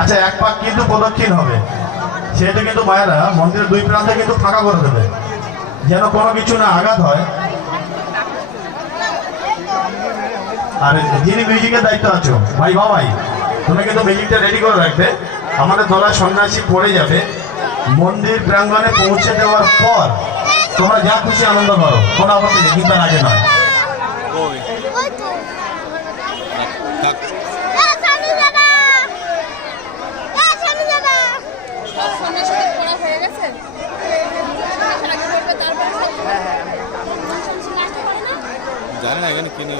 আচ্ছা, এক পাক কিন্তু প্রদক্ষিণ হবে, সেটা কিন্তু মায়েরা মন্দিরের দুই প্রান্তে কিন্তু ফাঁকা করে দেবে, যেন কোনো কিছু না আঘাত হয়। আর যিনি মিউজিকের দায়িত্ব আছো ভাই বাবাই, তুমি কিন্তু মিউজিকটা রেডি করে রাখবে। আমাদের দলায় সন্ন্যাসী পড়ে যাবে, মন্দির প্রাঙ্গণে পৌঁছে দেওয়ার পর তোমরা যা খুশি আনন্দ করো, কোনো আপত্তি নেই, কিন্তু তার আগে নয়। জানি না এখানে কিনে